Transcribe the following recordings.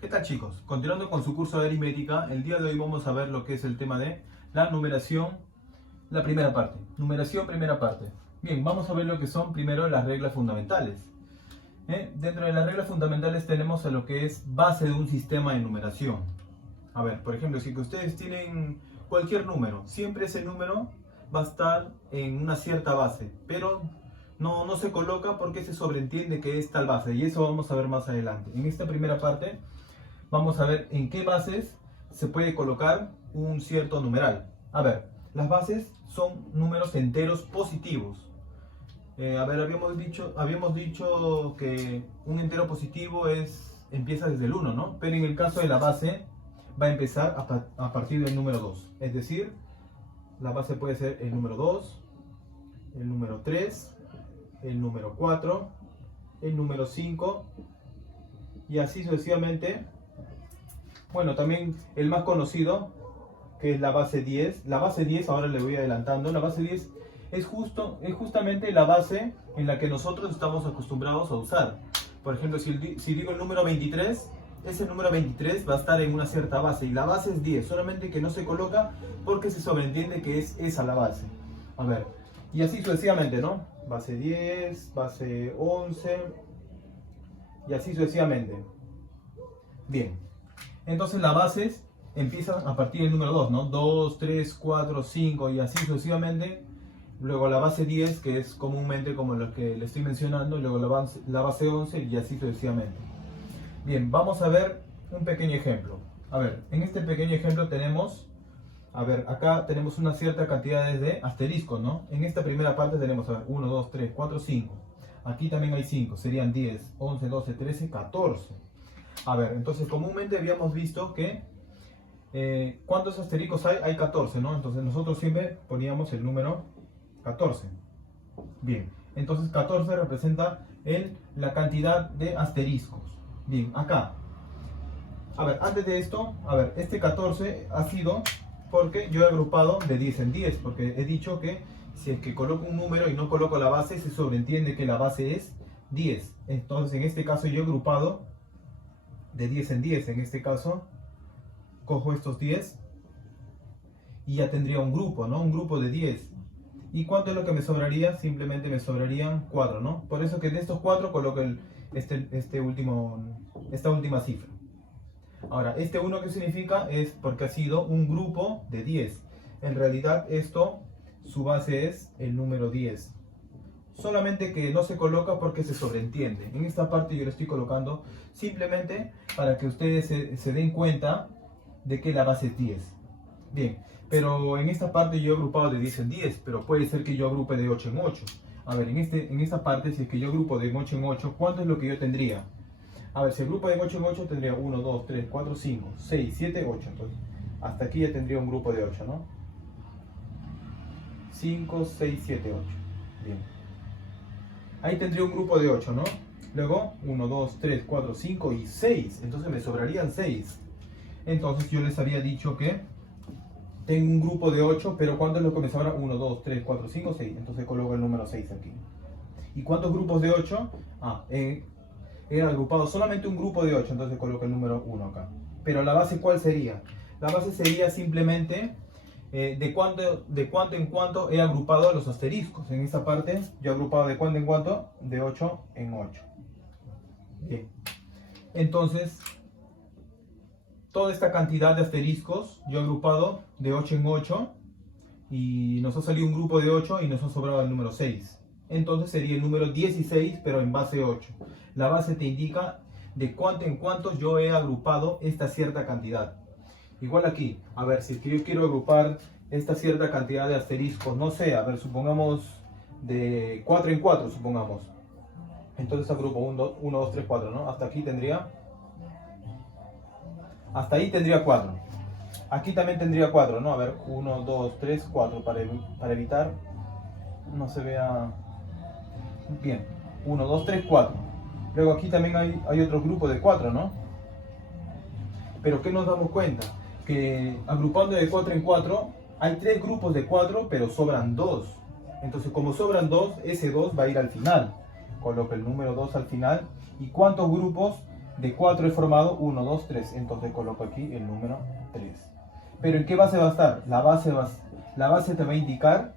¿Qué tal, chicos? Continuando con su curso de aritmética, el día de hoy vamos a ver lo que es el tema de la numeración, la primera parte. Numeración, primera parte. Bien, vamos a ver lo que son primero las reglas fundamentales. Dentro de las reglas fundamentales tenemos a lo que es base de un sistema de numeración. A ver, por ejemplo, si que ustedes tienen cualquier número, siempre ese número va a estar en una cierta base, pero no se coloca porque se sobreentiende que es tal base, y eso vamos a ver más adelante. En esta primera parte vamos a ver en qué bases se puede colocar un cierto numeral. A ver, las bases son números enteros positivos. A ver, habíamos dicho que un entero positivo empieza desde el 1, ¿no? Pero en el caso de la base va a empezar a partir del número 2. Es decir, la base puede ser el número 2, el número 3, el número 4, el número 5 y así sucesivamente. Bueno, también el más conocido, que es la base 10. La base 10, ahora le voy adelantando, la base 10 es justamente la base en la que nosotros estamos acostumbrados a usar. Por ejemplo, si digo el número 23, ese número 23 va a estar en una cierta base y la base es 10, solamente que no se coloca porque se sobreentiende que es esa la base. A ver, y así sucesivamente, ¿no? Base 10, base 11 y así sucesivamente. Bien, entonces las bases empiezan a partir del número 2, ¿no? 2, 3, 4, 5 y así sucesivamente. Luego la base 10, que es comúnmente como lo que le estoy mencionando, luego la base 11 y así sucesivamente. Bien, vamos a ver un pequeño ejemplo. A ver, en este pequeño ejemplo tenemos, a ver, acá tenemos una cierta cantidad de asteriscos, ¿no? En esta primera parte tenemos, a ver, 1, 2, 3, 4, 5. Aquí también hay 5, serían 10, 11, 12, 13, 14. A ver, entonces comúnmente habíamos visto que ¿cuántos asteriscos hay? Hay 14, ¿no? Entonces nosotros siempre poníamos el número 14. Bien, entonces 14 representa la cantidad de asteriscos. Bien, acá. A ver, antes de esto, a ver, este 14 ha sido porque yo he agrupado de 10 en 10, porque he dicho que si es que coloco un número y no coloco la base, se sobreentiende que la base es 10. Entonces en este caso yo he agrupado de 10 en 10. En este caso cojo estos 10 y ya tendría un grupo, ¿no? Un grupo de 10. ¿Y cuánto es lo que me sobraría? Simplemente me sobrarían 4, ¿no? Por eso que de estos 4 coloco esta última cifra. Ahora, este 1 ¿qué significa? Es porque ha sido un grupo de 10. En realidad esto, su base es el número 10. Solamente que no se coloca porque se sobreentiende. En esta parte yo lo estoy colocando simplemente para que ustedes se den cuenta de que la base es 10. Bien, pero en esta parte yo he agrupado de 10 en 10, pero puede ser que yo agrupe de 8 en 8. A ver, en esta parte, si es que yo agrupo de 8 en 8, ¿cuánto es lo que yo tendría? A ver, si agrupo de 8 en 8, tendría 1, 2, 3, 4, 5, 6, 7, 8. Entonces, hasta aquí ya tendría un grupo de 8, ¿no? 5, 6, 7, 8. Bien. Ahí tendría un grupo de 8, ¿no? Luego, 1, 2, 3, 4, 5 y 6. Entonces me sobrarían 6. Entonces yo les había dicho que tengo un grupo de 8, pero ¿cuánto es lo que me sobra? 1, 2, 3, 4, 5, 6. Entonces coloco el número 6 aquí. ¿Y cuántos grupos de 8? He agrupado solamente un grupo de 8, entonces coloco el número 1 acá. Pero la base, ¿cuál sería? La base sería simplemente de cuánto en cuánto he agrupado los asteriscos. En esta parte yo he agrupado de cuánto en cuánto, de 8 en 8. Bien. Entonces, toda esta cantidad de asteriscos yo he agrupado de 8 en 8 y nos ha salido un grupo de 8 y nos ha sobrado el número 6. Entonces sería el número 16, pero en base 8. La base te indica de cuánto en cuánto yo he agrupado esta cierta cantidad. Igual aquí, a ver, si es que yo quiero agrupar esta cierta cantidad de asteriscos, no sé, a ver, supongamos de 4 en 4, supongamos. Entonces agrupo 1, 2, 3, 4, ¿no? Hasta aquí tendría... Hasta ahí tendría 4. Aquí también tendría 4, ¿no? A ver, 1, 2, 3, 4, para evitar no se vea bien. 1, 2, 3, 4. Luego aquí también hay otro grupo de 4, ¿no? Pero ¿qué nos damos cuenta? Que agrupando de 4 en 4, hay 3 grupos de 4, pero sobran 2. Entonces, como sobran 2, ese 2 va a ir al final. Coloco el número 2 al final. ¿Y cuántos grupos De 4 he formado 1, 2, 3. Entonces coloco aquí el número 3. Pero ¿en qué base va a estar? La base te va a indicar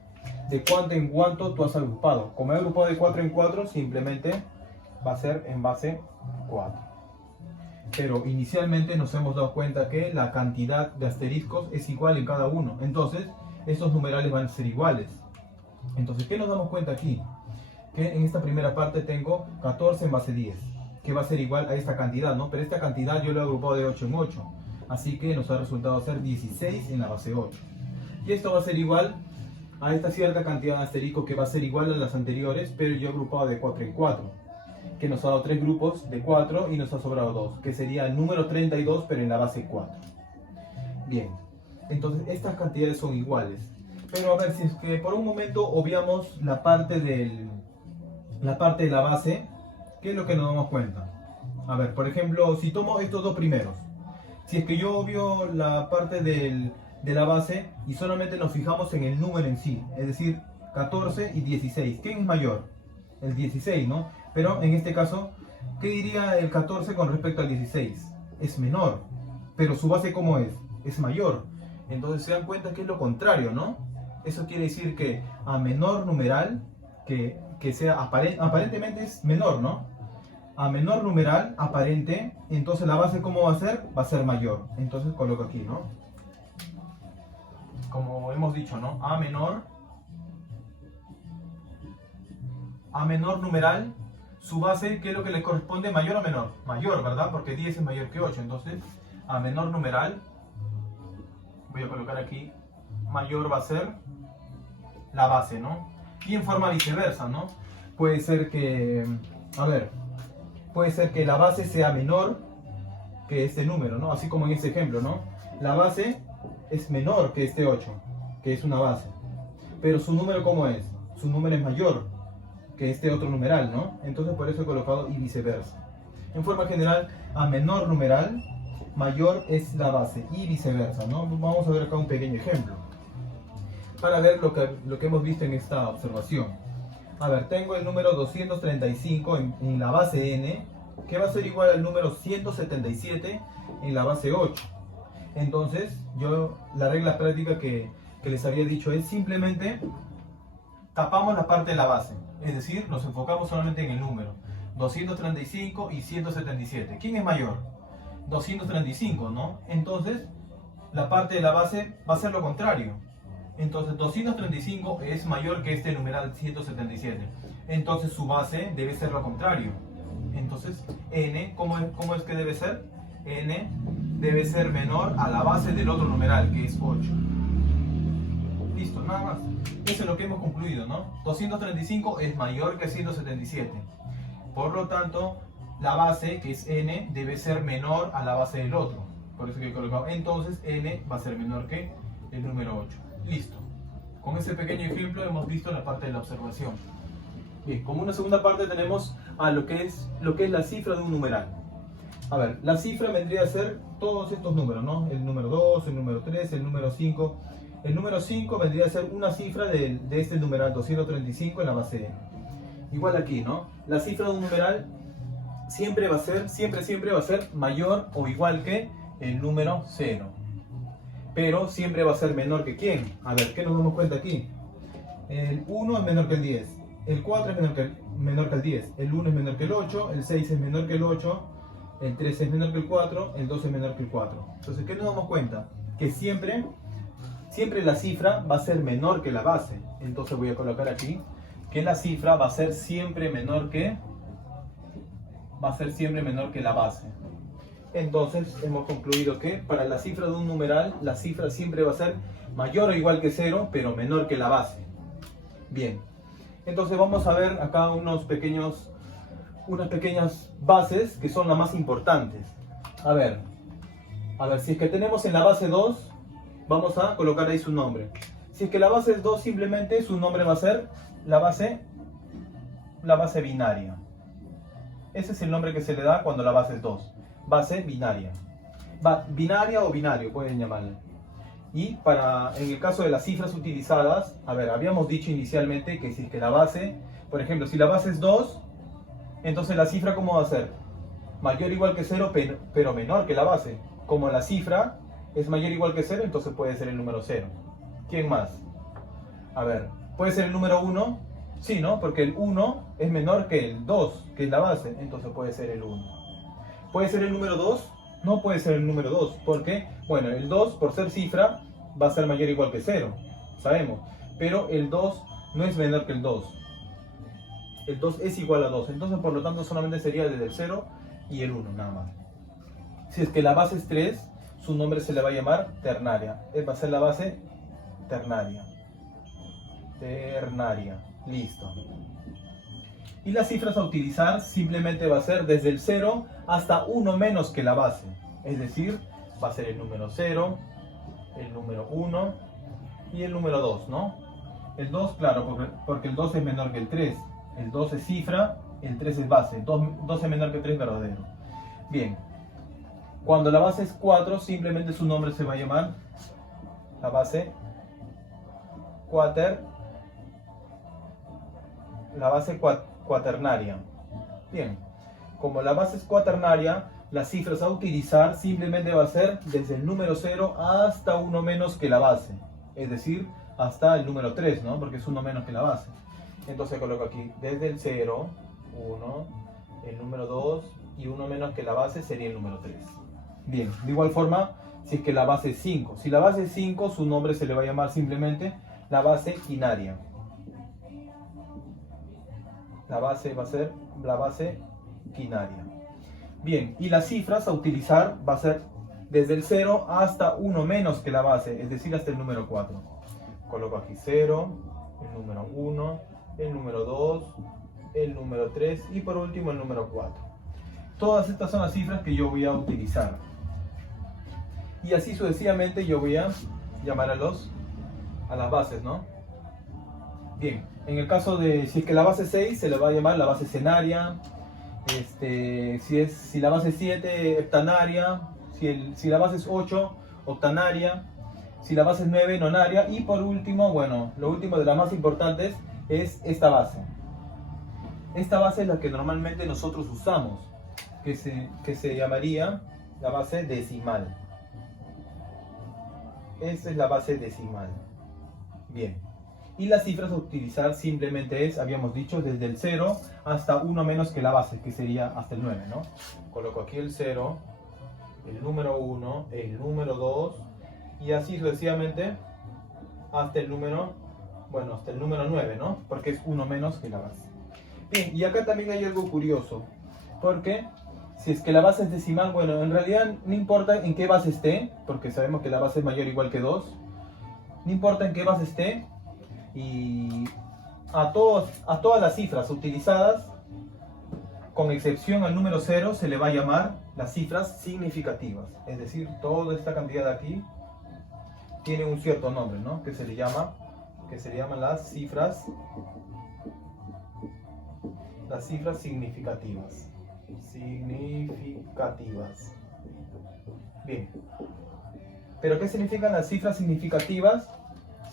de cuánto en cuánto tú has agrupado. Como he agrupado de 4 en 4, simplemente va a ser en base 4. Pero inicialmente nos hemos dado cuenta que la cantidad de asteriscos es igual en cada uno. Entonces, estos numerales van a ser iguales. Entonces, ¿qué nos damos cuenta aquí? Que en esta primera parte tengo 14 en base 10, que va a ser igual a esta cantidad, ¿no? Pero esta cantidad yo la he agrupado de 8 en 8. Así que nos ha resultado ser 16 en la base 8. Y esto va a ser igual a esta cierta cantidad de asteriscos que va a ser igual a las anteriores, pero yo he agrupado de 4 en 4. Que nos ha dado 3 grupos de 4 y nos ha sobrado 2, que sería el número 32, pero en la base 4. Bien, entonces estas cantidades son iguales. Pero a ver, si es que por un momento obviamos la parte de la base, ¿qué es lo que nos damos cuenta? A ver, por ejemplo, si tomo estos dos primeros, si es que yo obvio la parte de la base y solamente nos fijamos en el número en sí, es decir, 14 y 16, ¿quién es mayor? El 16, ¿no? Pero en este caso, ¿qué diría el 14 con respecto al 16? Es menor, pero su base ¿cómo es? Es mayor. Entonces se dan cuenta que es lo contrario, ¿no? Eso quiere decir que a menor numeral, que sea aparentemente es menor, ¿no? A menor numeral aparente, entonces la base ¿cómo va a ser? Va a ser mayor. Entonces coloco aquí, ¿no? Como hemos dicho, ¿no? A menor numeral, su base, ¿qué es lo que le corresponde? ¿Mayor o menor? Mayor, ¿verdad? Porque 10 es mayor que 8. Entonces, a menor numeral, voy a colocar aquí, mayor va a ser la base, ¿no? Y en forma viceversa, ¿no? Puede ser que, a ver, puede ser que la base sea menor que este número, ¿no? Así como en este ejemplo, ¿no? La base es menor que este 8, que es una base. Pero su número, ¿cómo es? Su número es mayor que este otro numeral, ¿no? Entonces por eso he colocado y viceversa. En forma general, a menor numeral, mayor es la base y viceversa, ¿no? Vamos a ver acá un pequeño ejemplo para ver lo que hemos visto en esta observación. A ver, tengo el número 235 en la base n, que va a ser igual al número 177 en la base 8. Entonces, la regla práctica que les había dicho es simplemente tapamos la parte de la base, es decir, nos enfocamos solamente en el número 235 y 177. ¿Quién es mayor? 235, ¿no? Entonces, la parte de la base va a ser lo contrario. Entonces, 235 es mayor que este numeral 177. Entonces, su base debe ser lo contrario. Entonces, n, ¿cómo es que debe ser? N debe ser menor a la base del otro numeral, que es 8. Listo, nada más. Eso es lo que hemos concluido, ¿no? 235 es mayor que 177. Por lo tanto, la base, que es n, debe ser menor a la base del otro. Por eso que he colocado. Entonces, n va a ser menor que el número 8. Listo. Con este pequeño ejemplo hemos visto la parte de la observación. Bien, como una segunda parte tenemos a lo que es la cifra de un numeral. A ver, la cifra vendría a ser todos estos números, ¿no? El número 2, el número 3, el número 5. El número 5 vendría a ser una cifra de este numeral 235 en la base n. Igual aquí, ¿no? La cifra de un numeral siempre va a ser mayor o igual que el número 0. Pero siempre va a ser menor que ¿quién? A ver, ¿qué nos damos cuenta aquí? El 1 es menor que el 10, el 4 es menor que el 10, el 1 es menor que el 8, el 6 es menor que el 8, el 3 es menor que el 4, el 2 es menor que el 4. Entonces, ¿qué nos damos cuenta? Que siempre la cifra va a ser menor que la base. Entonces voy a colocar aquí que la cifra va a ser siempre menor que la base. Entonces hemos concluido que para la cifra de un numeral, la cifra siempre va a ser mayor o igual que 0, pero menor que la base. Bien, entonces vamos a ver acá unas pequeñas bases que son las más importantes. A ver, si es que tenemos en la base 2, vamos a colocar ahí su nombre. Si es que la base es 2, simplemente su nombre va a ser la base binaria. Ese es el nombre que se le da cuando la base es 2. Base binaria. Binaria o binario, pueden llamarle. Y en el caso de las cifras utilizadas, a ver, habíamos dicho inicialmente que si es que la base, por ejemplo, si la base es 2, entonces la cifra ¿cómo va a ser? mayor o igual que 0, pero menor que la base. Como la cifra es mayor o igual que 0, entonces puede ser el número 0. ¿Quién más? A ver, ¿puede ser el número 1? Sí, ¿no? Porque el 1 es menor que el 2, que es la base, entonces puede ser el 1. ¿Puede ser el número 2? No puede ser el número 2, porque, bueno, el 2 por ser cifra va a ser mayor o igual que 0, sabemos. Pero el 2 no es menor que el 2. El 2 es igual a 2, entonces por lo tanto solamente sería desde el 0 y el 1 nada más. Si es que la base es 3, su nombre se le va a llamar ternaria. Va a ser la base ternaria. Ternaria. Listo. Y las cifras a utilizar simplemente va a ser desde el 0 hasta 1 menos que la base. Es decir, va a ser el número 0, el número 1 y el número 2, ¿no? El 2, claro, porque el 2 es menor que el 3. El 2 es cifra, el 3 es base. 2 es menor que 3 verdadero. Bien. Cuando la base es 4, simplemente su nombre se va a llamar la base cuaternaria. Bien. Como la base es cuaternaria, las cifras a utilizar simplemente va a ser desde el número 0 hasta 1 menos que la base. Es decir, hasta el número 3, ¿no? Porque es 1 menos que la base. Entonces coloco aquí desde el 0, 1, el número 2 y 1 menos que la base sería el número 3. Bien, de igual forma, si es que la base es 5. Si la base es 5, su nombre se le va a llamar simplemente la base quinaria. La base va a ser la base quinaria. Bien, y las cifras a utilizar va a ser desde el 0 hasta 1 menos que la base, es decir, hasta el número 4. Coloco aquí 0, el número 1, el número 2, el número 3 y por último el número 4. Todas estas son las cifras que yo voy a utilizar. Y así sucesivamente yo voy a llamar a las bases, ¿no? Bien, en el caso de, si es que la base es 6, se le va a llamar la base senaria. Si la base es 7, heptanaria. Si la base es 8, octanaria. Si la base es 9, nonaria. Y por último, bueno, lo último de las más importantes es esta base. Esta base es la que normalmente nosotros usamos, que se llamaría la base decimal. Esta es la base decimal. Bien. Y las cifras a utilizar simplemente es, habíamos dicho, desde el 0 hasta 1 menos que la base, que sería hasta el 9, ¿no? Coloco aquí el 0, el número 1, el número 2 y así sucesivamente hasta el número, bueno, hasta el número 9, ¿no? Porque es 1 menos que la base. Bien, y acá también hay algo curioso, porque si es que la base es decimal, bueno, en realidad no importa en qué base esté, porque sabemos que la base es mayor o igual que 2, no importa en qué base esté, y a todas las cifras utilizadas, con excepción al número 0, se le va a llamar las cifras significativas. Es decir, toda esta cantidad de aquí tiene un cierto nombre, ¿no? Que se le llaman las cifras significativas. Bien. ¿Pero qué significan las cifras significativas?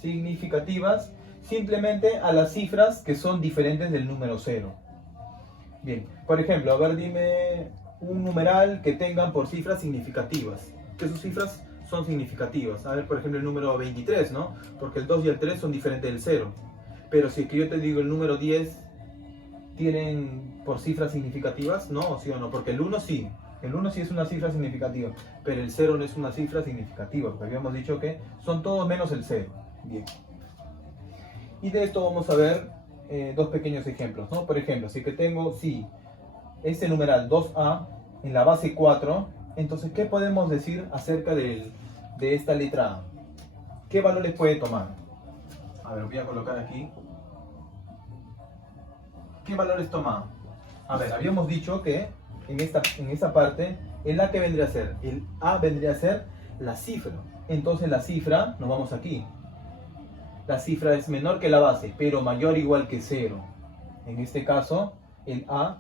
Significativas simplemente a las cifras que son diferentes del número 0. Bien, por ejemplo, a ver, dime un numeral que tengan por cifras significativas. Que sus cifras son significativas. A ver, por ejemplo, el número 23, ¿no? Porque el 2 y el 3 son diferentes del 0. Pero si es que yo te digo el número 10, ¿tienen por cifras significativas? No, ¿sí o no? Porque el 1 sí. El 1 sí es una cifra significativa. Pero el 0 no es una cifra significativa. Porque habíamos dicho que son todos menos el 0. Bien. Y de esto vamos a ver dos pequeños ejemplos, ¿no? Por ejemplo, si que tengo, este numeral 2a en la base 4, entonces, ¿qué podemos decir acerca de esta letra A? ¿Qué valores puede tomar? A ver, voy a colocar aquí. ¿Qué valores toma A? A ver, habíamos dicho que en esta parte, el A que vendría a ser, el A vendría a ser la cifra. Entonces la cifra, nos vamos aquí. La cifra es menor que la base, pero mayor o igual que 0. En este caso, el A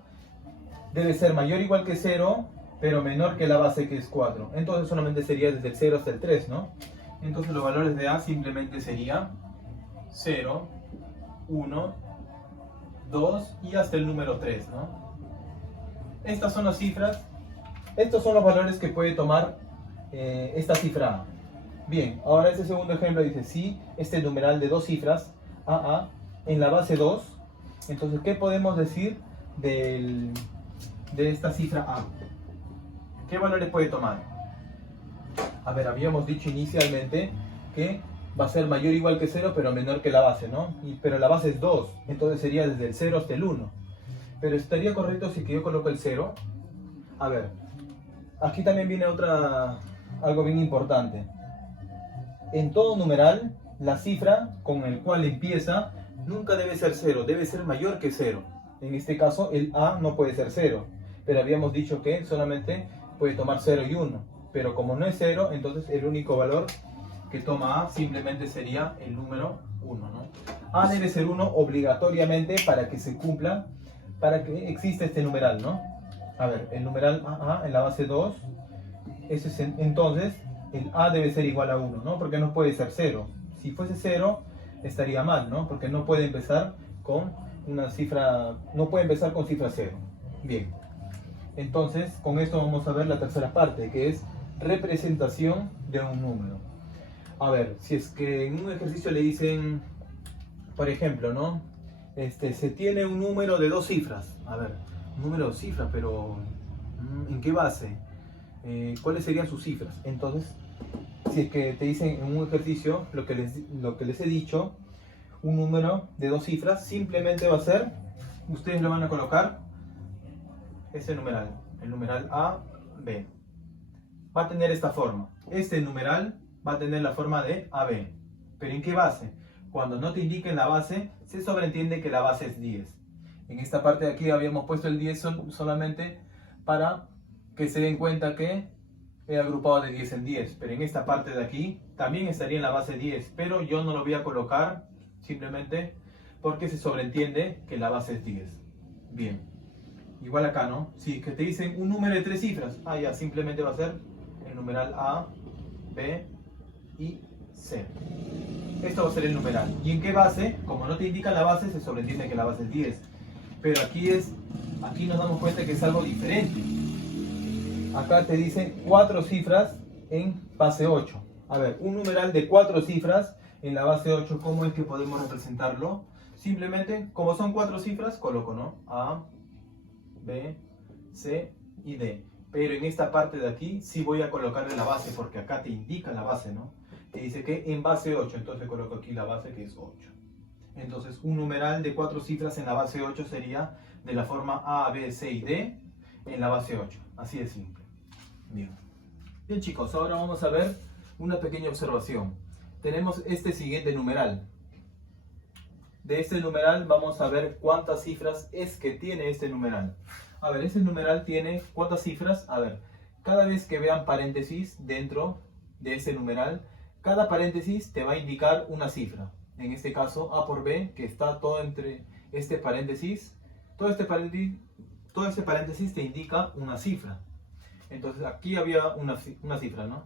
debe ser mayor o igual que 0, pero menor que la base, que es 4. Entonces solamente sería desde el 0 hasta el 3, ¿no? Entonces los valores de A simplemente serían 0, 1, 2 y hasta el número 3, ¿no? Estas son las cifras Estos son los valores que puede tomar esta cifra A. Bien, ahora este segundo ejemplo dice, si este numeral de dos cifras, AA, en la base 2, entonces, ¿qué podemos decir de esta cifra A? ¿Qué valores puede tomar? A ver, habíamos dicho inicialmente que va a ser mayor o igual que 0, pero menor que la base, ¿no? Pero la base es 2, entonces sería desde el 0 hasta el 1. Pero estaría correcto si que yo coloco el 0. A ver, aquí también viene algo bien importante. En todo numeral, la cifra con el cual empieza nunca debe ser 0, debe ser mayor que 0. En este caso, el A no puede ser 0, pero habíamos dicho que solamente puede tomar 0 y 1. Pero como no es 0, entonces el único valor que toma A simplemente sería el número 1, ¿no? A debe ser 1 obligatoriamente para que se cumpla, para que exista este numeral, ¿no? A ver, el numeral AA en la base 2, entonces el A debe ser igual a 1, ¿no? Porque no puede ser 0. Si fuese 0, estaría mal, ¿no? Porque no puede empezar con una cifra, no puede empezar con cifra 0. Bien. Entonces, con esto vamos a ver la tercera parte, que es representación de un número. A ver, si es que en un ejercicio le dicen, por ejemplo, ¿no? Se tiene un número de dos cifras. A ver, un número de cifras, pero ¿en qué base? ¿Cuáles serían sus cifras? Entonces, si es que te dicen en un ejercicio lo que les he dicho, un número de dos cifras, simplemente va a ser, ustedes lo van a colocar, ese numeral, el numeral A, B. Va a tener esta forma. Este numeral va a tener la forma de AB. ¿Pero en qué base? Cuando no te indiquen la base, se sobreentiende que la base es 10. En esta parte de aquí habíamos puesto el 10 solamente para que se den cuenta que he agrupado de 10 en 10. Pero en esta parte de aquí también estaría en la base 10. Pero yo no lo voy a colocar simplemente porque se sobreentiende que la base es 10. Bien. Igual acá, ¿no? Si que te dicen un número de tres cifras, ya simplemente va a ser el numeral A, B y C. Esto va a ser el numeral. ¿Y en qué base? Como no te indica la base, se sobreentiende que la base es 10. Pero aquí nos damos cuenta que es algo diferente. Acá te dicen 4 cifras en base 8. A ver, un numeral de 4 cifras en la base 8, ¿cómo es que podemos representarlo? Simplemente, como son 4 cifras, coloco, ¿no? A, B, C y D. Pero en esta parte de aquí sí voy a colocarle la base, porque acá te indica la base, ¿no? Te dice que en base 8, entonces coloco aquí la base que es 8. Entonces un numeral de 4 cifras en la base 8 sería de la forma A, B, C y D en la base 8. Así de simple. Bien. Bien, chicos, ahora vamos a ver una pequeña observación. Tenemos este siguiente numeral. De este numeral vamos a ver cuántas cifras es que tiene este numeral. A ver, este numeral tiene ¿cuántas cifras? A ver, cada vez que vean paréntesis dentro de este numeral, cada paréntesis te va a indicar una cifra. En este caso, A por B, que está todo entre este paréntesis. Todo este paréntesis te indica una cifra. Entonces aquí había una cifra, ¿no?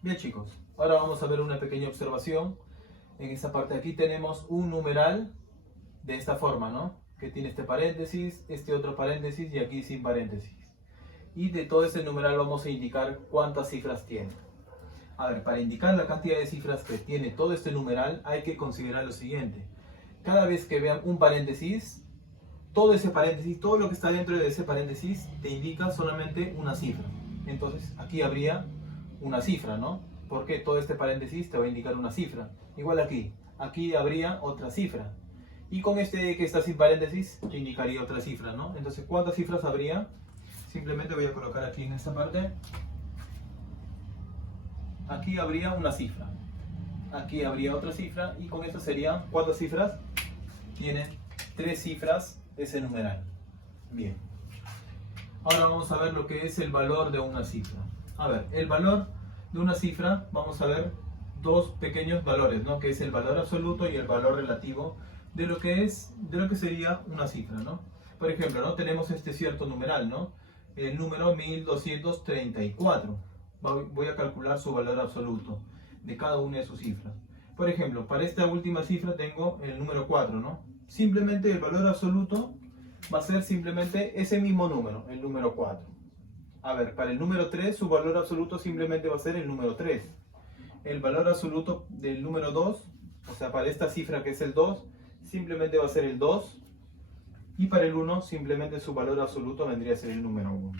Bien, chicos, ahora vamos a ver una pequeña observación. En esta parte de aquí tenemos un numeral de esta forma, ¿no? Que tiene este paréntesis, este otro paréntesis y aquí sin paréntesis. Y de todo este numeral vamos a indicar cuántas cifras tiene. A ver, para indicar la cantidad de cifras que tiene todo este numeral hay que considerar lo siguiente. Cada vez que vean un paréntesis, todo ese paréntesis, todo lo que está dentro de ese paréntesis te indica solamente una cifra. Entonces aquí habría una cifra, ¿no? Porque todo este paréntesis te va a indicar una cifra. Igual aquí habría otra cifra. Y con este que está sin paréntesis te indicaría otra cifra, ¿no? Entonces, ¿cuántas cifras habría? Simplemente voy a colocar aquí en esta parte. Aquí habría una cifra. Aquí habría otra cifra. Y con esto serían, ¿cuántas cifras? Tienen 3 cifras ese numeral. Bien. Ahora vamos a ver lo que es el valor de una cifra. A ver, el valor de una cifra, vamos a ver dos pequeños valores, ¿no? Que es el valor absoluto y el valor relativo de lo que sería una cifra, ¿no? Por ejemplo, ¿no? Tenemos este cierto numeral, ¿no? El número 1234. Voy a calcular su valor absoluto. de cada una de sus cifras. Por ejemplo, para esta última cifra tengo el número 4, ¿no? Simplemente el valor absoluto va a ser simplemente ese mismo número, el número 4. A ver, para el número 3 su valor absoluto simplemente va a ser el número 3. El valor absoluto del número 2, o sea, para esta cifra que es el 2, simplemente va a ser el 2. Y para el 1 simplemente su valor absoluto vendría a ser el número 1.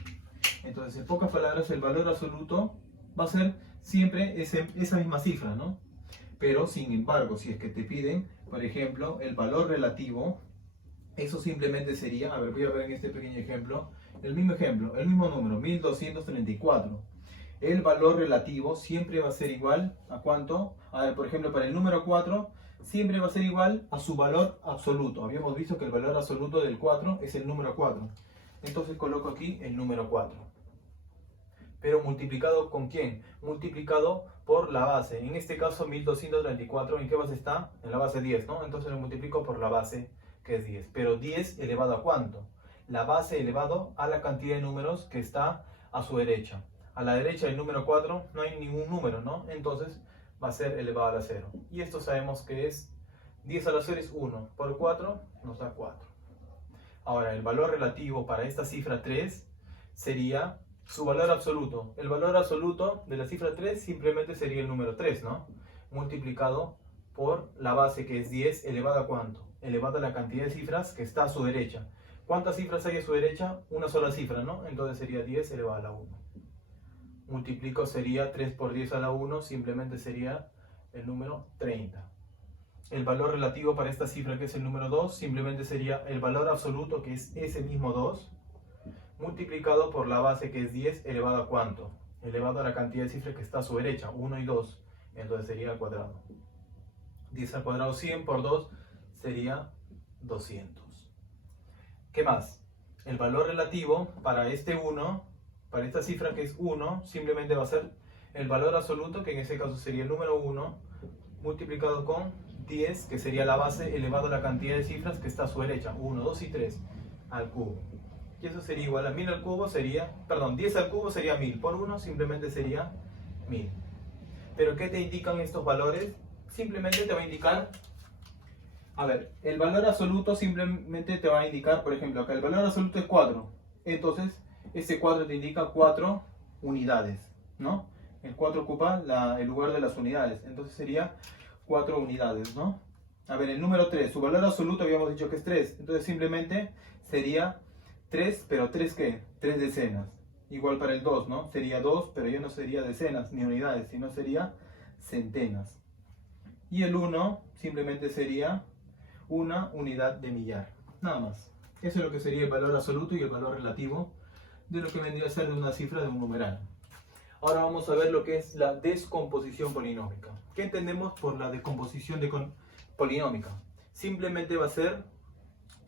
Entonces, en pocas palabras, el valor absoluto va a ser siempre esa misma cifra, ¿no? Pero, sin embargo, si es que te piden, por ejemplo, el valor relativo, eso simplemente sería, a ver, voy a ver en este pequeño ejemplo, el mismo número, 1234. El valor relativo siempre va a ser igual a ¿cuánto? A ver, por ejemplo, para el número 4, siempre va a ser igual a su valor absoluto. Habíamos visto que el valor absoluto del 4 es el número 4. Entonces coloco aquí el número 4. Pero multiplicado ¿con quién? Multiplicado por la base. En este caso 1234, ¿en qué base está? En la base 10, ¿no? Entonces lo multiplico por la base que es 10. Pero 10 elevado a ¿cuánto? La base elevado a la cantidad de números que está a su derecha. A la derecha del número 4 no hay ningún número, ¿no? Entonces va a ser elevado a la 0. Y esto sabemos que es 10 a la 0 es 1. Por 4 nos da 4. Ahora, el valor relativo para esta cifra 3 sería su valor absoluto. El valor absoluto de la cifra 3 simplemente sería el número 3, ¿no? Multiplicado por la base que es 10 elevado a ¿cuánto? Elevado a la cantidad de cifras que está a su derecha. ¿Cuántas cifras hay a su derecha? Una sola cifra, ¿no? Entonces sería 10 elevado a la 1. Multiplico sería 3 por 10 a la 1, simplemente sería el número 30. El valor relativo para esta cifra que es el número 2, simplemente sería el valor absoluto que es ese mismo 2, multiplicado por la base que es 10 elevado a ¿cuánto? Elevado a la cantidad de cifras que está a su derecha, 1 y 2, entonces sería al cuadrado. 10 al cuadrado 100 por 2 sería 200. ¿Qué más? El valor relativo para este 1, para esta cifra que es 1, simplemente va a ser el valor absoluto, que en ese caso sería el número 1, multiplicado con 10, que sería la base, elevado a la cantidad de cifras que está a su derecha, 1, 2 y 3, al cubo. Y eso sería igual a 1000 al cubo, sería, perdón, 10 al cubo sería 1000, por 1 simplemente sería 1000. ¿Pero qué te indican estos valores? Simplemente te va a indicar, a ver, el valor absoluto simplemente te va a indicar, por ejemplo, acá el valor absoluto es 4, entonces este 4 te indica 4 unidades, ¿no? El 4 ocupa el lugar de las unidades, entonces sería 4 unidades, ¿no? A ver, el número 3, su valor absoluto habíamos dicho que es 3, entonces simplemente sería 3, pero 3 ¿qué? 3 decenas. Igual para el 2, ¿no? Sería 2, pero ya no sería decenas ni unidades, sino sería centenas. Y el 1 simplemente sería una unidad de millar, nada más. Eso es lo que sería el valor absoluto y el valor relativo de lo que vendría a ser de una cifra de un numeral. Ahora vamos a ver lo que es la descomposición polinómica. ¿Qué entendemos por la descomposición polinómica? Simplemente va a ser,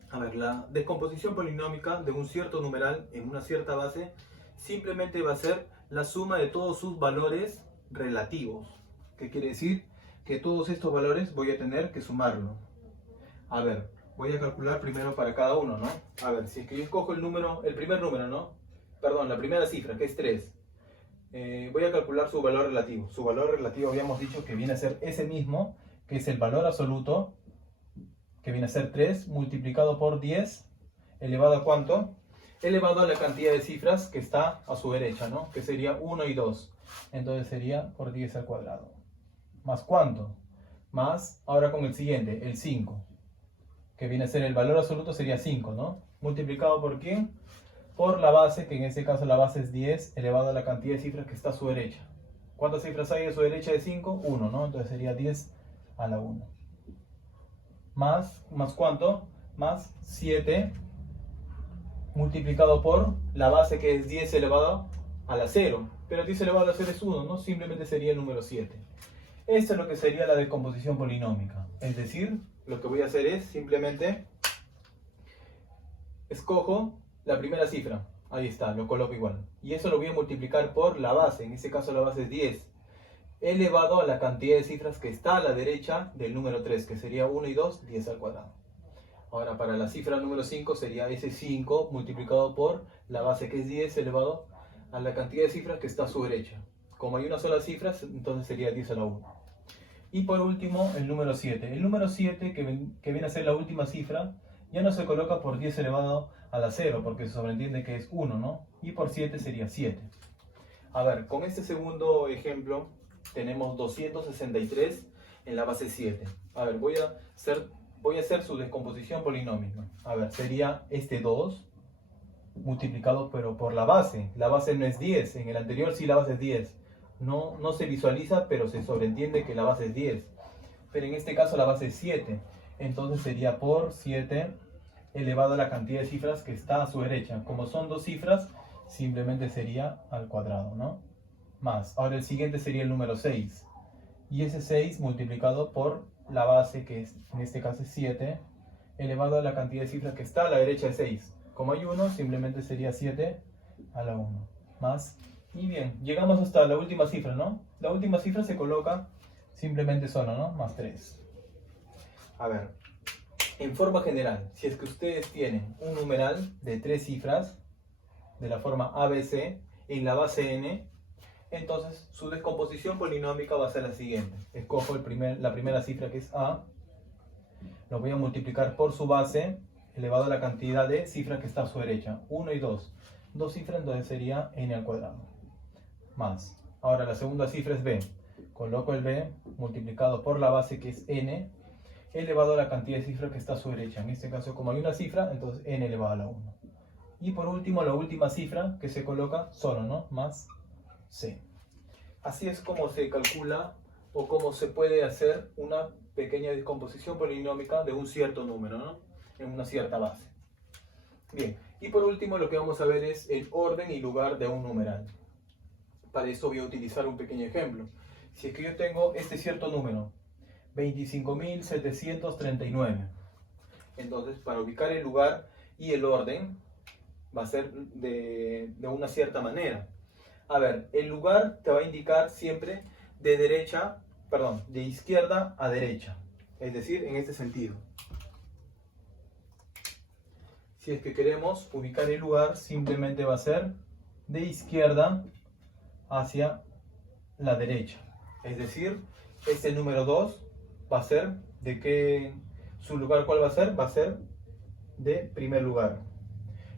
a ver, la descomposición polinómica de un cierto numeral en una cierta base, simplemente va a ser la suma de todos sus valores relativos. ¿Qué quiere decir? Que todos estos valores voy a tener que sumarlo. A ver, voy a calcular primero para cada uno, ¿no? A ver, si es que yo escojo el primer número, ¿no? Perdón, la primera cifra, que es 3. Voy a calcular su valor relativo. Su valor relativo habíamos dicho que viene a ser ese mismo, que es el valor absoluto, que viene a ser 3 multiplicado por 10, elevado a ¿cuánto? Elevado a la cantidad de cifras que está a su derecha, ¿no? Que sería 1 y 2. Entonces sería por 10 al cuadrado. ¿Más cuánto? Más, ahora con el siguiente, el 5. Que viene a ser el valor absoluto sería 5, ¿no? Multiplicado por ¿quién? Por la base, que en este caso la base es 10, elevado a la cantidad de cifras que está a su derecha. ¿Cuántas cifras hay a su derecha de 5? 1, ¿no? Entonces sería 10 a la 1. ¿Más cuánto? Más 7 multiplicado por la base que es 10 elevado a la 0. Pero 10 elevado a la 0 es 1, ¿no? Simplemente sería el número 7. Esto es lo que sería la descomposición polinómica. Es decir, lo que voy a hacer es simplemente escojo la primera cifra. Ahí está, lo coloco igual. Y eso lo voy a multiplicar por la base. En este caso la base es 10. Elevado a la cantidad de cifras que está a la derecha del número 3, que sería 1 y 2, 10 al cuadrado. Ahora para la cifra número 5 sería ese 5 multiplicado por la base que es 10 elevado a la cantidad de cifras que está a su derecha. Como hay una sola cifra, entonces sería 10 a la 1. Y por último, el número 7. El número 7, que viene a ser la última cifra, ya no se coloca por 10 elevado a la 0, porque se sobreentiende que es 1, ¿no? Y por 7 sería 7. A ver, con este segundo ejemplo, tenemos 263 en la base 7. A ver, voy a hacer su descomposición polinómica. A ver, sería este 2 multiplicado pero por la base. La base no es 10, en el anterior sí la base es 10. No se visualiza, pero se sobreentiende que la base es 10. Pero en este caso la base es 7. Entonces sería por 7 elevado a la cantidad de cifras que está a su derecha. Como son dos cifras, simplemente sería al cuadrado, ¿no? Más. Ahora el siguiente sería el número 6. Y ese 6 multiplicado por la base, que es, en este caso es 7, elevado a la cantidad de cifras que está a la derecha de 6. Como hay 1, simplemente sería 7 a la 1. Más. Y bien, llegamos hasta la última cifra, ¿no? La última cifra se coloca simplemente solo, ¿no? Más 3. A ver, en forma general, si es que ustedes tienen un numeral de 3 cifras, de la forma ABC, en la base n, entonces su descomposición polinómica va a ser la siguiente. Escojo la primera cifra, que es A, lo voy a multiplicar por su base, elevado a la cantidad de cifras que está a su derecha, 1 y 2. Dos cifras, entonces sería n al cuadrado. Más. Ahora la segunda cifra es b. Coloco el b multiplicado por la base, que es n, elevado a la cantidad de cifras que está a su derecha. En este caso, como hay una cifra, entonces n elevado a la 1. Y por último, la última cifra que se coloca solo, ¿no? Más c. Así es como se calcula o cómo se puede hacer una pequeña descomposición polinómica de un cierto número, ¿no? En una cierta base. Bien, y por último lo que vamos a ver es el orden y lugar de un numeral. Para eso voy a utilizar un pequeño ejemplo. Si es que yo tengo este cierto número, 25.739, entonces para ubicar el lugar y el orden va a ser de una cierta manera. A ver, el lugar te va a indicar siempre de izquierda a derecha. Es decir, en este sentido. Si es que queremos ubicar el lugar, simplemente va a ser de izquierda hacia la derecha. Es decir, este número 2 va a ser de qué, su lugar, ¿cuál va a ser? Va a ser de primer lugar.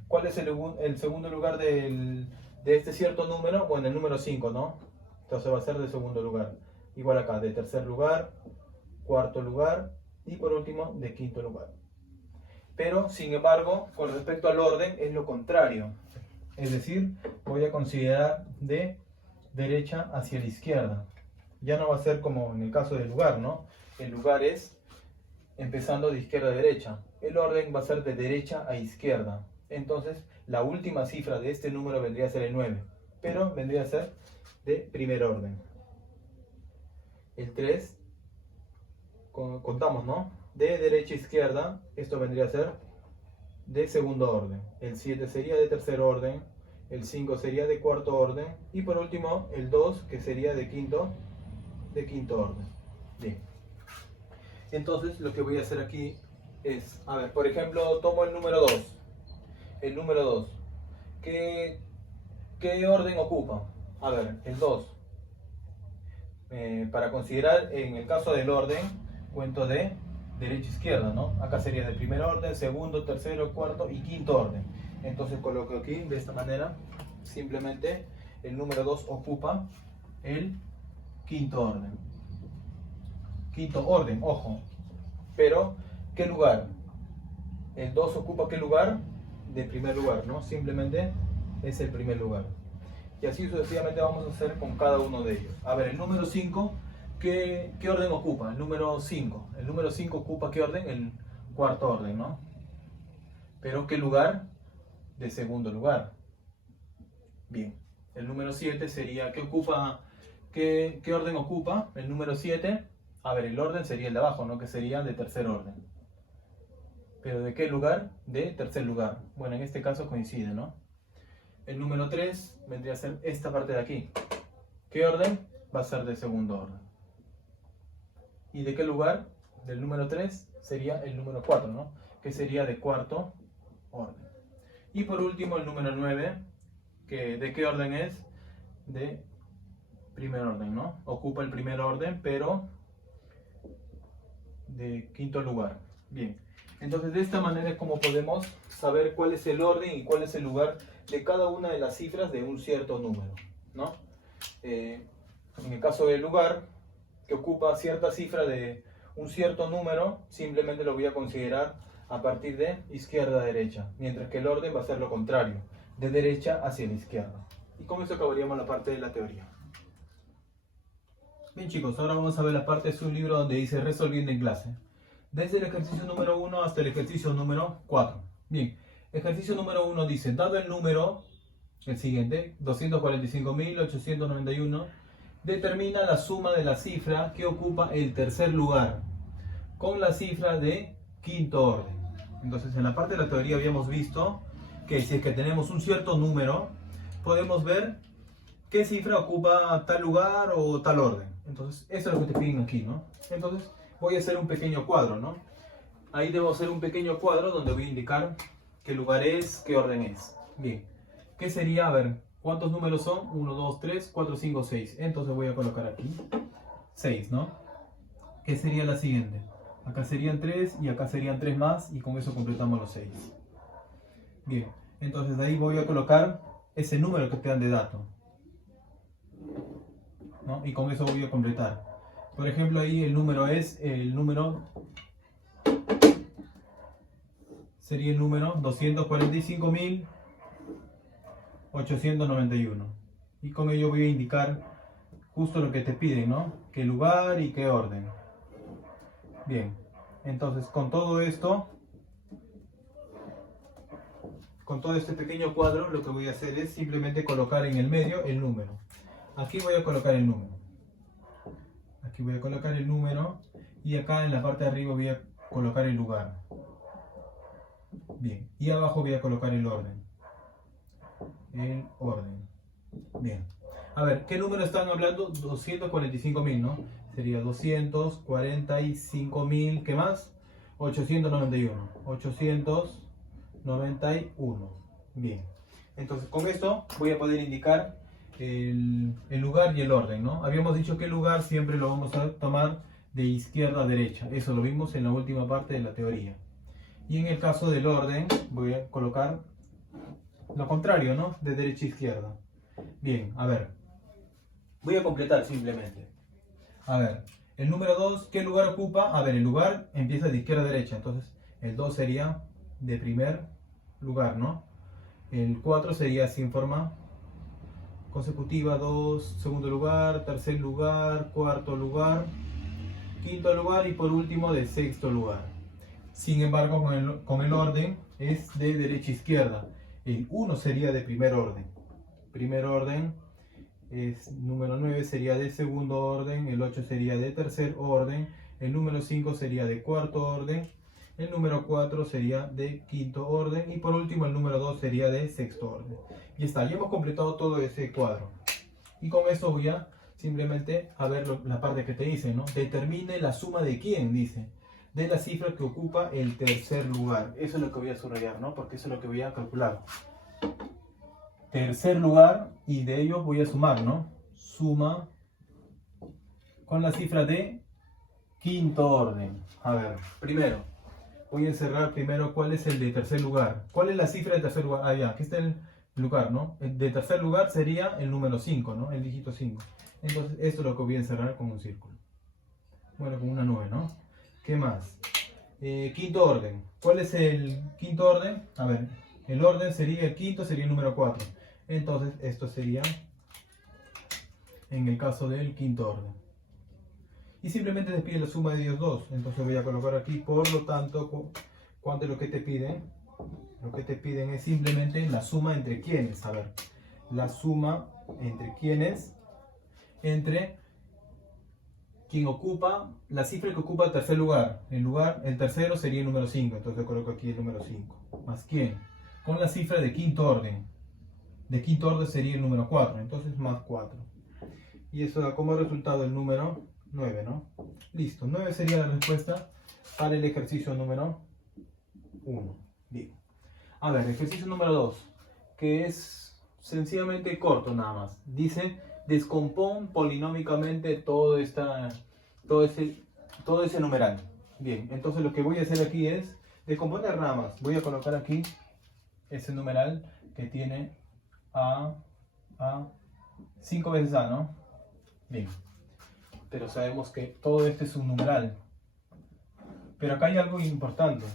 ¿Cuál es el segundo lugar de este cierto número? Bueno, el número 5, ¿no? Entonces va a ser de segundo lugar. Igual acá, de tercer lugar, cuarto lugar y por último de quinto lugar. Pero, sin embargo, con respecto al orden es lo contrario. Es decir, voy a considerar de derecha hacia la izquierda. Ya no va a ser como en el caso del lugar, ¿no? El lugar es empezando de izquierda a derecha. El orden va a ser de derecha a izquierda. Entonces, la última cifra de este número vendría a ser el 9, pero vendría a ser de primer orden. El 3, contamos, ¿no? De derecha a izquierda, esto vendría a ser de segundo orden. El 7 sería de tercer orden, el 5 sería de cuarto orden, y por último, el 2, que sería de quinto orden. Bien. Entonces, lo que voy a hacer aquí es, a ver, por ejemplo, tomo el número 2. El número 2. ¿Qué orden ocupa? A ver, el 2. Para considerar, en el caso del orden, cuento de derecha a izquierda, ¿no? Acá sería de primer orden, segundo, tercero, cuarto y quinto orden. Entonces coloco aquí de esta manera, simplemente el número 2 ocupa el quinto orden. Quinto orden, ojo. Pero, ¿qué lugar? El 2 ocupa ¿qué lugar? De primer lugar, ¿no? Simplemente es el primer lugar. Y así sucesivamente vamos a hacer con cada uno de ellos. A ver, el número 5, ¿qué orden ocupa? El número 5. El número 5 ocupa ¿qué orden? El cuarto orden, ¿no? Pero ¿qué lugar? De segundo lugar. Bien. El número 7 sería, ¿qué orden ocupa? El número 7. A ver, el orden sería el de abajo, ¿no? Que sería de tercer orden. ¿Pero de qué lugar? De tercer lugar. Bueno, en este caso coincide, ¿no? El número 3 vendría a ser esta parte de aquí. ¿Qué orden? Va a ser de segundo orden. ¿Y de qué lugar? Del número 3 sería el número 4, ¿no? Que sería de cuarto orden. Y por último el número 9, que ¿de qué orden es? De primer orden, ¿no? Ocupa el primer orden, pero de quinto lugar. Bien, entonces de esta manera es como podemos saber cuál es el orden y cuál es el lugar de cada una de las cifras de un cierto número, ¿no? En el caso del lugar, que ocupa cierta cifra de un cierto número, simplemente lo voy a considerar a partir de izquierda a derecha, mientras que el orden va a ser lo contrario, de derecha hacia la izquierda. Y con eso acabaríamos la parte de la teoría. Bien chicos, ahora vamos a ver la parte de su libro donde dice resolviendo en clase. Desde el ejercicio número 1 hasta el ejercicio número 4. Bien, ejercicio número 1 dice, dado el número, el siguiente, 245.891, determina la suma de la cifra que ocupa el tercer lugar con la cifra de quinto orden. Entonces en la parte de la teoría habíamos visto que si es que tenemos un cierto número, podemos ver qué cifra ocupa tal lugar o tal orden. Entonces eso es lo que te piden aquí, ¿no? Entonces voy a hacer un pequeño cuadro, ¿no? Ahí debo hacer un pequeño cuadro donde voy a indicar qué lugar es, qué orden es. Bien, ¿qué sería? A ver, ¿cuántos números son? 1, 2, 3, 4, 5, 6. Entonces voy a colocar aquí 6, ¿no? ¿Qué sería la siguiente? Acá serían 3 y acá serían 3 más y con eso completamos los 6. Bien, entonces ahí voy a colocar ese número que te dan de dato, ¿no? Y con eso voy a completar. Por ejemplo, ahí el número sería el número 245.891. Y con ello voy a indicar justo lo que te piden, ¿no? Qué lugar y qué orden. Bien, entonces con todo esto, con todo este pequeño cuadro, lo que voy a hacer es simplemente colocar en el medio el número. Aquí voy a colocar el número. Aquí voy a colocar el número y acá en la parte de arriba voy a colocar el lugar. Bien, y abajo voy a colocar el orden. El orden. Bien. A ver, ¿qué número están hablando? 245.000, ¿no? Sería 245.000, ¿qué más? 891. 891. Bien. Entonces, con esto voy a poder indicar el lugar y el orden, ¿no? Habíamos dicho que el lugar siempre lo vamos a tomar de izquierda a derecha. Eso lo vimos en la última parte de la teoría. Y en el caso del orden, voy a colocar lo contrario, ¿no? De derecha a izquierda. Bien, a ver. Voy a completar simplemente. A ver, el número 2, ¿qué lugar ocupa? A ver, el lugar empieza de izquierda a derecha. Entonces, el 2 sería de primer lugar, ¿no? El 4 sería así en forma consecutiva. 2, segundo lugar, tercer lugar, cuarto lugar, quinto lugar y por último de sexto lugar. Sin embargo, con el orden es de derecha a izquierda. El 1 sería de primer orden. Primer orden es número 9 sería de segundo orden. El 8 sería de tercer orden. El número 5 sería de cuarto orden. El número 4 sería de quinto orden. Y por último, el número 2 sería de sexto orden. Y está, ya hemos completado todo ese cuadro. Y con esto voy a simplemente a ver la parte que te dice, ¿no? Determine la suma de quién, dice. De la cifra que ocupa el tercer lugar. Eso es lo que voy a subrayar, ¿no? Porque eso es lo que voy a calcular. Tercer lugar y de ello voy a sumar, ¿no? Suma con la cifra de quinto orden. A ver, primero, voy a encerrar primero cuál es el de tercer lugar. ¿Cuál es la cifra de tercer lugar? Ah, ya, aquí está el lugar, ¿no? El de tercer lugar sería el número 5, ¿no? El dígito 5. Entonces, esto es lo que voy a encerrar con un círculo. Bueno, con una nube, ¿no? ¿Qué más? Quinto orden. ¿Cuál es el quinto orden? A ver, el orden sería, el quinto sería el número 4. Entonces, esto sería en el caso del quinto orden. Y simplemente te pide la suma de ellos dos. Entonces voy a colocar aquí, por lo tanto, ¿cuánto es lo que te piden? Lo que te piden es simplemente la suma entre quiénes. A ver, la suma entre quiénes, entre quien ocupa, la cifra que ocupa el tercer lugar. El tercero sería el número 5. Entonces coloco aquí el número 5. ¿Más quién? Con la cifra de quinto orden. De quinto orden sería el número 4. Entonces más 4. Y eso da como resultado el número 9, ¿no? Listo. 9 sería la respuesta para el ejercicio número 1. Bien. A ver, ejercicio número 2. Que es sencillamente corto nada más. Dice, Descompón polinómicamente todo ese numeral. Bien, entonces lo que voy a hacer aquí es descomponer nada más. Voy a colocar aquí ese numeral que tiene A, 5 veces A, ¿no? Bien, pero sabemos que todo esto es un numeral. Pero acá hay algo importante.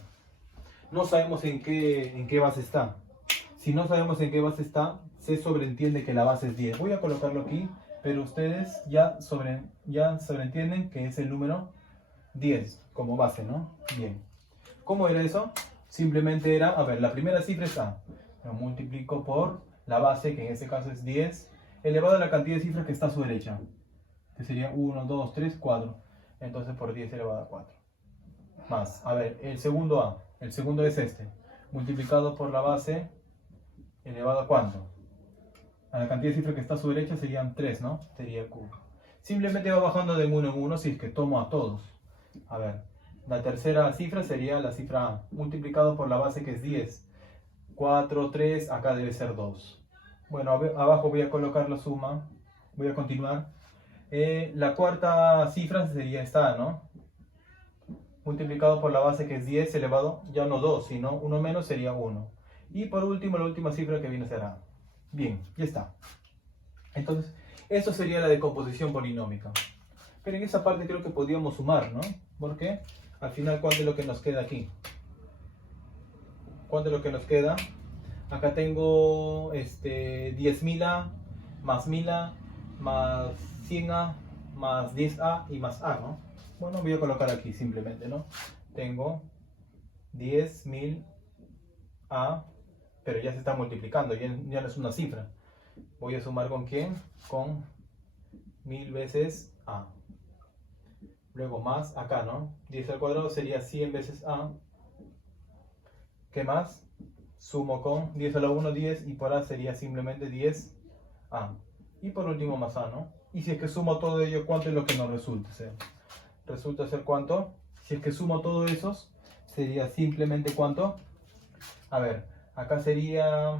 No sabemos en qué base está. Si no sabemos en qué base está, se sobreentiende que la base es 10. Voy a colocarlo aquí, pero ustedes ya sobreentienden que es el número 10 como base, ¿no? Bien. ¿Cómo era eso? Simplemente era, a ver, la primera cifra es A. Lo multiplico por la base, que en este caso es 10, elevado a la cantidad de cifras que está a su derecha. Que sería 1, 2, 3, 4. Entonces por 10 elevado a 4. Más, a ver, el segundo A. El segundo es este. Multiplicado por la base, elevado a ¿cuánto? A la cantidad de cifras que está a su derecha serían 3, ¿no? Sería Q. Simplemente va bajando de 1 en 1 si es que tomo a todos. A ver, la tercera cifra sería la cifra A, multiplicado por la base que es 10. 4, 3, acá debe ser 2. Bueno, abajo voy a colocar la suma. Voy a continuar. La cuarta cifra sería esta, ¿no? Multiplicado por la base que es 10 elevado, ya no 2, sino 1 menos sería 1. Y por último, la última cifra que viene a ser A. Bien, ya está. Entonces, eso sería la decomposición polinómica. Pero en esa parte creo que podríamos sumar, ¿no? Porque al final, ¿cuánto es lo que nos queda aquí? ¿Cuánto es lo que nos queda? Acá tengo 10.000A más 1.000A más 100A más 10A y más A, ¿no? Bueno, voy a colocar aquí simplemente, ¿no? Tengo 10.000A, pero ya se está multiplicando, ya no es una cifra. Voy a sumar ¿con quién? Con 1000 veces A. Luego más acá, ¿no? 10 al cuadrado sería 100 veces A. ¿Qué más? Sumo con 10 a la 1, 10, y por A sería simplemente 10A. Y por último más A, ¿no? Y si es que sumo todo ello, ¿cuánto es lo que nos resulta ser? Resulta ser ¿cuánto? Si es que sumo todos esos, sería simplemente ¿cuánto? A ver, acá sería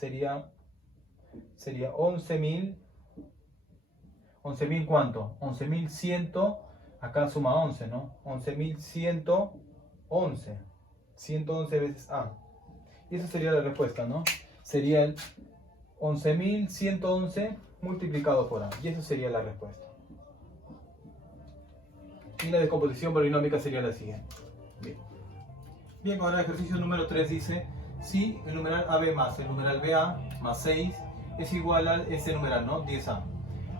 11.000. ¿11.000 cuánto? 11.100, acá suma 11, ¿no? 11.111. 111 veces A. Y esa sería la respuesta, ¿no? Sería el 11.111 multiplicado por A. Y esa sería la respuesta. Y la decomposición polinómica sería la siguiente. Bien, ahora el ejercicio número 3 dice: si el numeral AB más el numeral BA más 6 es igual a este numeral, ¿no? 10A.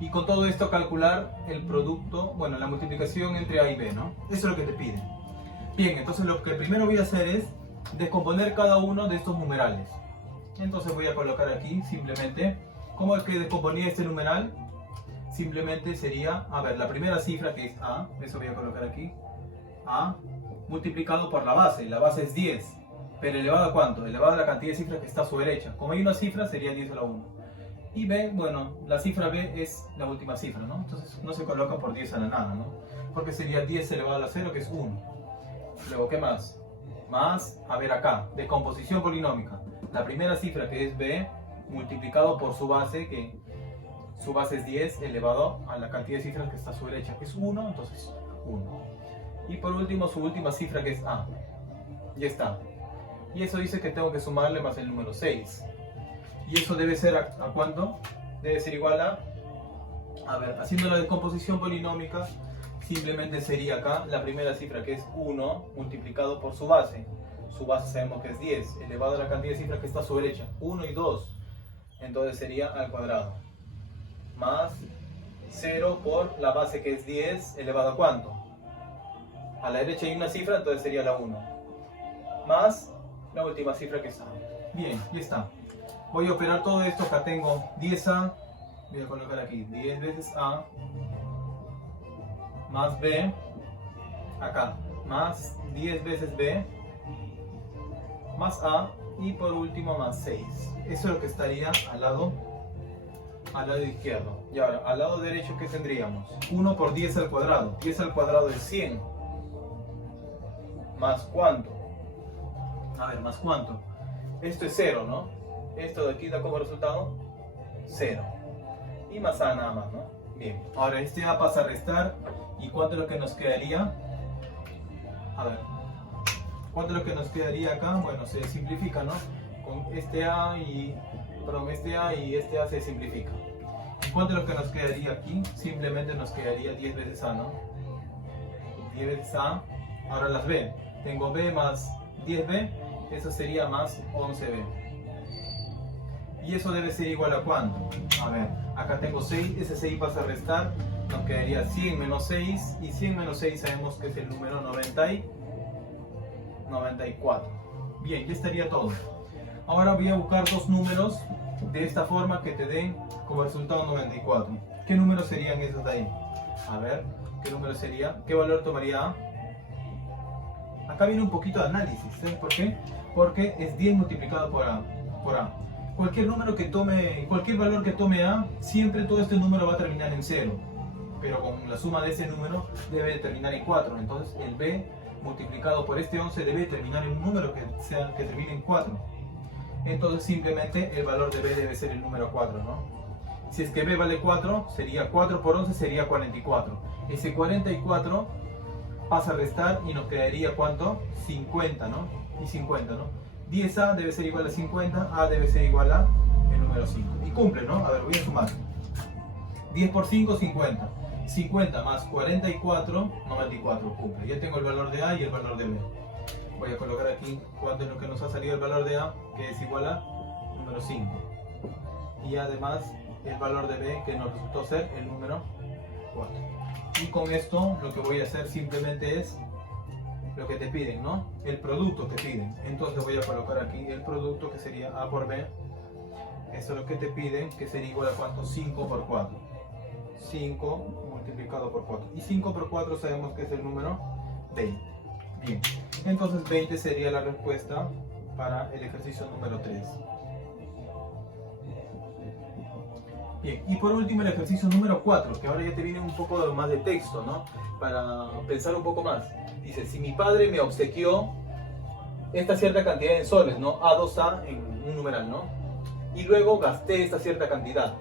Y con todo esto calcular el producto, bueno, la multiplicación entre A y B, ¿no? Eso es lo que te piden. Bien, entonces lo que primero voy a hacer es descomponer cada uno de estos numerales. Entonces voy a colocar aquí simplemente, ¿cómo es que descomponía este numeral? Simplemente sería, a ver, la primera cifra que es A, eso voy a colocar aquí, A, multiplicado por la base es 10, pero elevado a ¿cuánto? Elevado a la cantidad de cifras que está a su derecha. Como hay una cifra, sería 10 a la 1. Y B, bueno, la cifra B es la última cifra, ¿no? Entonces no se coloca por 10 a la nada, ¿no? Porque sería 10 elevado a la 0, que es 1. Luego, ¿qué más? Más, a ver acá, decomposición polinómica. La primera cifra que es B, multiplicado por su base, que su base es 10, elevado a la cantidad de cifras que está a su derecha, que es 1, entonces 1. Y por último, su última cifra que es A. Ya está. Y eso dice que tengo que sumarle más el número 6. Y eso debe ser ¿a cuánto? Debe ser igual a ver, haciendo la decomposición polinómica, simplemente sería acá la primera cifra que es 1 multiplicado por su base. Su base sabemos que es 10, elevado a la cantidad de cifras que está a su derecha, 1 y 2. Entonces sería al cuadrado. Más 0 por la base que es 10, elevado a ¿cuánto? A la derecha hay una cifra, entonces sería la 1. Más la última cifra que es A. Bien, ya está. Voy a operar todo esto. Acá tengo 10A. Voy a colocar aquí 10 veces A. Más B. Acá. Más 10 veces B. Más A. Y por último más 6. Eso es lo que estaría al lado izquierdo. Y ahora, al lado derecho, ¿qué tendríamos? 1 por 10 al cuadrado. 10 al cuadrado es 100. ¿Más cuánto? A ver, ¿más cuánto? Esto es 0, ¿no? Esto de aquí da como resultado 0. y más A nada más, ¿no? Bien, ahora este A pasa a restar, ¿y cuánto es lo que nos quedaría? A ver, ¿cuánto es lo que nos quedaría acá? Bueno, se simplifica, ¿no? Con este A y, perdón, este A y este A se simplifica. ¿Y cuánto es lo que nos quedaría aquí? Simplemente nos quedaría 10 veces A, ¿no? 10 veces A, ahora las B, tengo B más 10B, eso sería más 11B. ¿Y eso debe ser igual a cuánto? A ver, acá tengo 6, ese 6 pasa a restar, nos quedaría 100 menos 6, y 100 menos 6 sabemos que es el número 94. Bien, ya estaría todo. Ahora voy a buscar dos números de esta forma que te den como resultado 94. ¿Qué números serían esos de ahí? A ver, ¿qué número sería? ¿Qué valor tomaría A? Acá viene un poquito de análisis, ¿sabes por qué? Porque es 10 multiplicado por A. Cualquier número que tome, cualquier valor que tome A, siempre todo este número va a terminar en 0. Pero con la suma de ese número debe de terminar en 4. Entonces el B multiplicado por este 11 debe terminar en un número que termine en 4. Entonces simplemente el valor de B debe ser el número 4, ¿no? Si es que B vale 4, sería 4 por 11 sería 44. Ese 44 pasa a restar y nos quedaría ¿cuánto? 50, ¿no? Y 50, ¿no? 10A debe ser igual a 50, A debe ser igual a el número 5. Y cumple, ¿no? A ver, voy a sumar. 10 por 5, 50. 50 más 44, 94, cumple. Ya tengo el valor de A y el valor de B. Voy a colocar aquí cuánto es lo que nos ha salido el valor de A, que es igual a número 5. Y además el valor de B, que nos resultó ser el número 4. Y con esto lo que voy a hacer simplemente es lo que te piden, ¿no? El producto que piden. Entonces voy a colocar aquí el producto que sería A por B. Eso es lo que te piden, que sería igual a ¿cuánto? 5 por 4. 5 multiplicado por 4. Y 5 por 4 sabemos que es el número 20. Bien, entonces 20 sería la respuesta para el ejercicio número 3. Bien, y por último el ejercicio número 4, que ahora ya te viene un poco más de texto, ¿no? Para pensar un poco más. Dice, si mi padre me obsequió esta cierta cantidad en soles, ¿no? A2A en un numeral, ¿no? Y luego gasté esta cierta cantidad.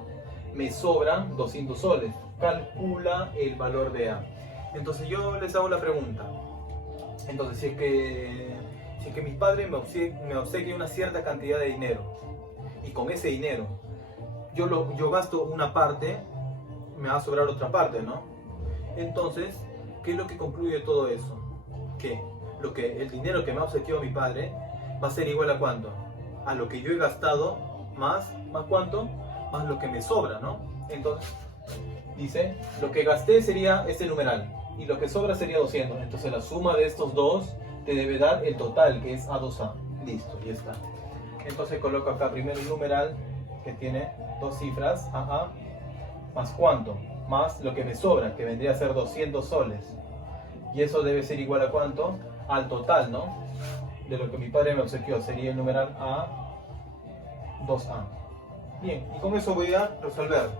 Me sobran 200 soles. Calcula el valor de A. Entonces yo les hago la pregunta. Entonces, si es que mi padre me obsequia una cierta cantidad de dinero, y con ese dinero yo gasto una parte, me va a sobrar otra parte, ¿no? Entonces, ¿qué es lo que concluye todo eso? Que el dinero que me ha obsequiado mi padre va a ser igual a ¿cuánto? A lo que yo he gastado más ¿cuánto? Más lo que me sobra, ¿no? Entonces, dice, lo que gasté sería este numeral y lo que sobra sería 200. Entonces la suma de estos dos te debe dar el total, que es A2A. Listo, ya está. Entonces coloco acá primero el numeral que tiene dos cifras, AA, más ¿cuánto? Más lo que me sobra, que vendría a ser 200 soles. Y eso debe ser igual a ¿cuánto? Al total, ¿no? De lo que mi padre me obsequió, sería el numeral A2A. Bien, y con eso voy a resolver.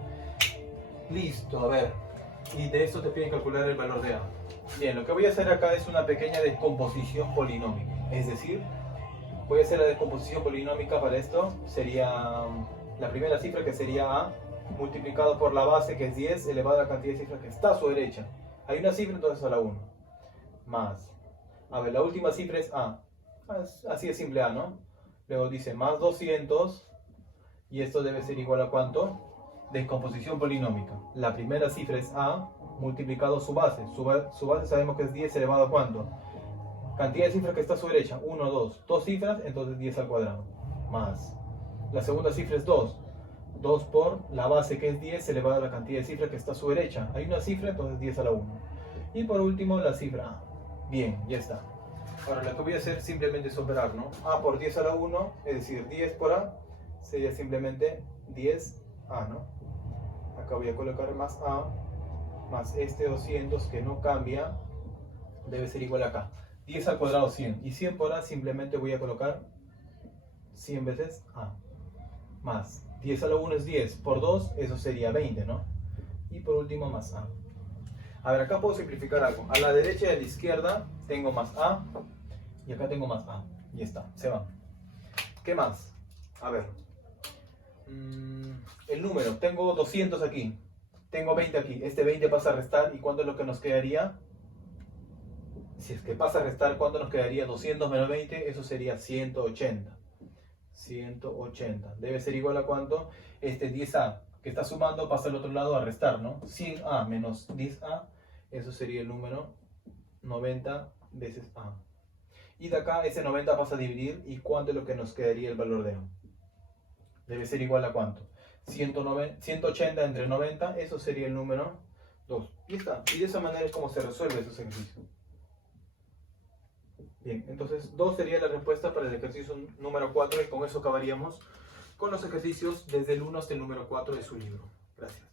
Listo, a ver. Y de esto te piden calcular el valor de A. Bien, lo que voy a hacer acá es una pequeña descomposición polinómica. Es decir, voy a hacer la descomposición polinómica para esto. Sería la primera cifra, que sería A, multiplicado por la base, que es 10, elevado a la cantidad de cifras que está a su derecha. Hay una cifra, entonces a la 1. Más. A ver, la última cifra es A. Así es simple A, ¿no? Luego dice más 200. Y esto debe ser igual a ¿cuánto? Descomposición polinómica. La primera cifra es A multiplicado su base. Su base sabemos que es 10 elevado a ¿cuánto? Cantidad de cifras que está a su derecha. 1, 2. Dos cifras, entonces 10 al cuadrado. Más. La segunda cifra es 2. 2 por la base, que es 10 elevado a la cantidad de cifras que está a su derecha. Hay una cifra, entonces 10 a la 1. Y por último la cifra A. Bien, ya está. Ahora lo que voy a hacer simplemente es operar, ¿no? A por 10 a la 1, es decir, 10 por A, sería simplemente 10A, ¿no? Acá voy a colocar más A, más este 200 que no cambia, debe ser igual a acá. 10 al cuadrado 100, y 100 por A simplemente voy a colocar 100 veces A. Más 10 a la 1 es 10, por 2 eso sería 20, ¿no? Y por último más A. A ver, acá puedo simplificar algo. A la derecha y a la izquierda tengo más A, y acá tengo más A. Y está, se va. ¿Qué más? A ver. el número, tengo 200 aquí, tengo 20 aquí, este 20 pasa a restar, ¿y cuánto es lo que nos quedaría? Si es que pasa a restar, ¿cuánto nos quedaría? 200 menos 20, eso sería 180. 180. Debe ser igual a cuánto. Este 10A que está sumando pasa al otro lado a restar, ¿no? 100A menos 10A, eso sería el número 90 veces A. Y de acá ese 90 pasa a dividir, ¿y cuánto es lo que nos quedaría el valor de A? Debe ser igual a cuánto. 180 entre 90, eso sería el número 2. Y está. Y de esa manera es como se resuelve esos ejercicios. Bien, entonces 2 sería la respuesta para el ejercicio número 4 y con eso acabaríamos con los ejercicios desde el 1 hasta el número 4 de su libro. Gracias.